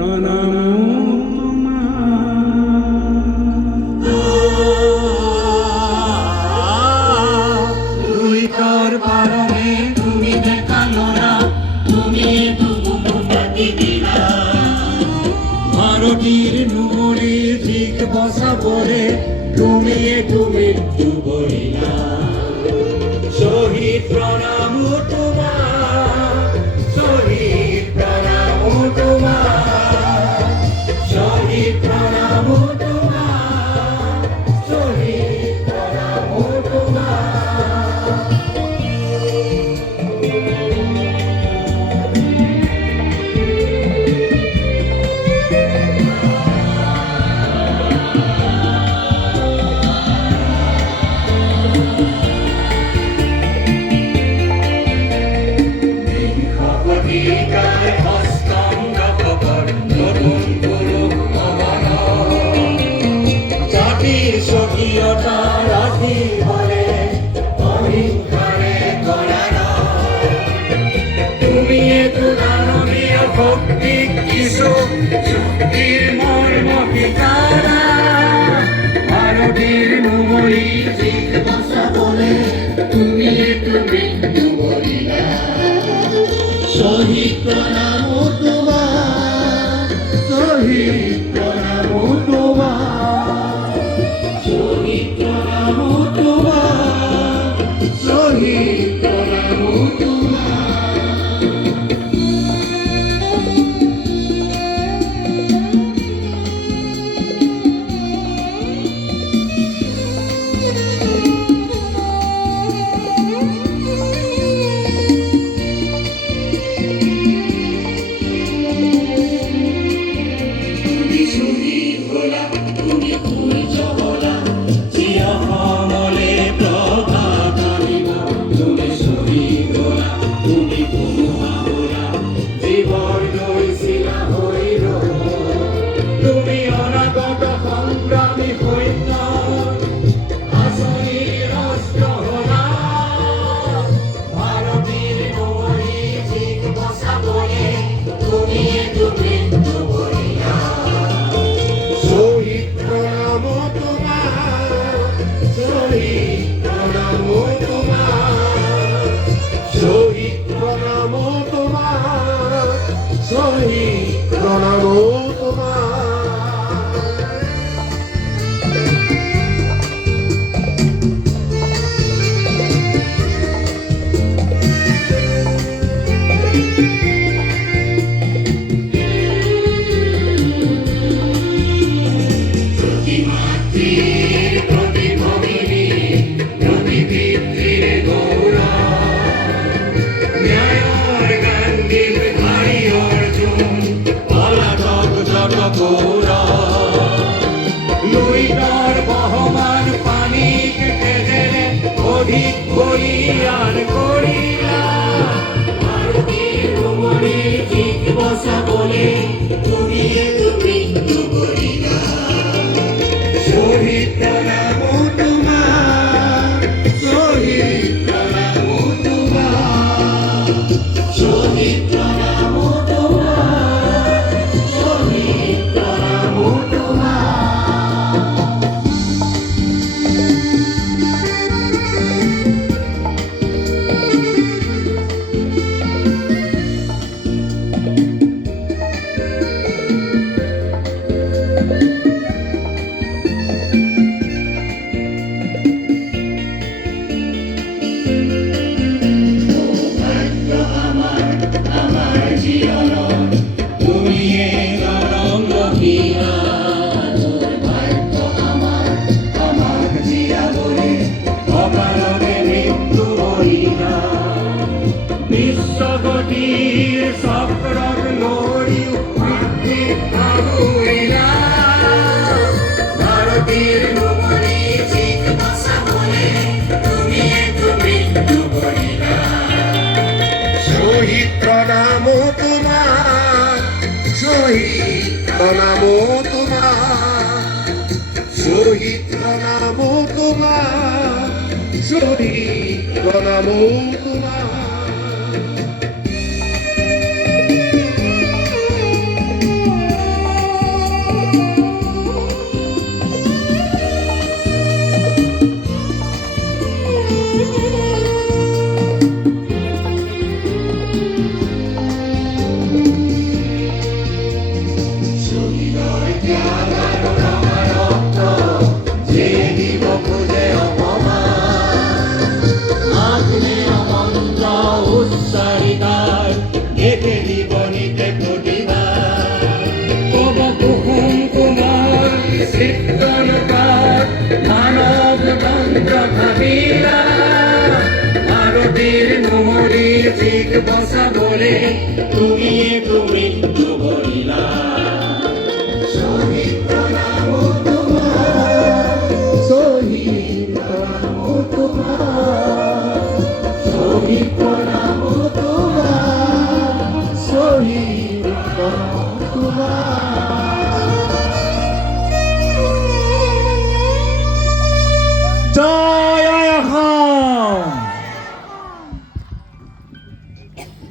প্রণাম দুই কর পারনে তুমি দেখালো না, তুমি দুমুখী দিলা ভারতীর নুমরির ঠিক বসা পড়ে তুমি মৃত্যু বলিলা। শহীদ প্রণাম তোমার, শহীদ প্রণাম তোমার, শহীদ প্রণাম তোমার, শহীদ প্রণাম তোমার। জাতির স্বকীয়তা রাখি বলে অহিংসারে গড়ানো, তুমি একটু দানবীয় ভক্তি কিছু যুক্তির মর্ম ঠিকানা। ভারতের নুমরি ঠিক ভাষা বলে তুমি একটু মৃত্যু বলিলা। শহীদ প্রণাম তোমার, শহীদ প্রণাম তোমার, শহীদ প্রণাম তোমার, শহীদ প্রণাম তোমার। তুমি অনাগত সংগ্রামী সৈন্য আসনি রাষ্ট্র হলা, ভারতীর নুমরি ঠিক বসা বলে তুমি মৃত্যু বলিলা। শহীদ প্রণাম তোমার, শহীদ প্রণাম তোমার, শহীদ প্রণাম তোমার, শহীদ প্রণাম তোমার। লুইটার বহমান পানি কেটে দিলে অধিক বলিয়ার করিলা। ভারতীর নুমরি ঠিক বসা বলে তুমি মৃত্যু বলিলা। শহীদ প্রণাম তোমার, শহীদ প্রণাম তোমার, শহীদ প্রণাম তোমার, শহীদ প্রণাম তোমার। বিশ্বগতির চক্ৰৰ লৰি মাতৃ আগুৰিলা। ভাৰতীৰ নুমৰি ঠিক বসা বলে তুমি মৃত্যু বলিলা। শহীদ প্ৰণাম তোমাৰ, শহীদ প্ৰণাম তোমাৰ, শহীদ প্ৰণাম তোমাৰ, শহীদ প্ৰণাম তোমাৰ। মিউজিক বসা বলে তুমি মৃত্যু বলিলা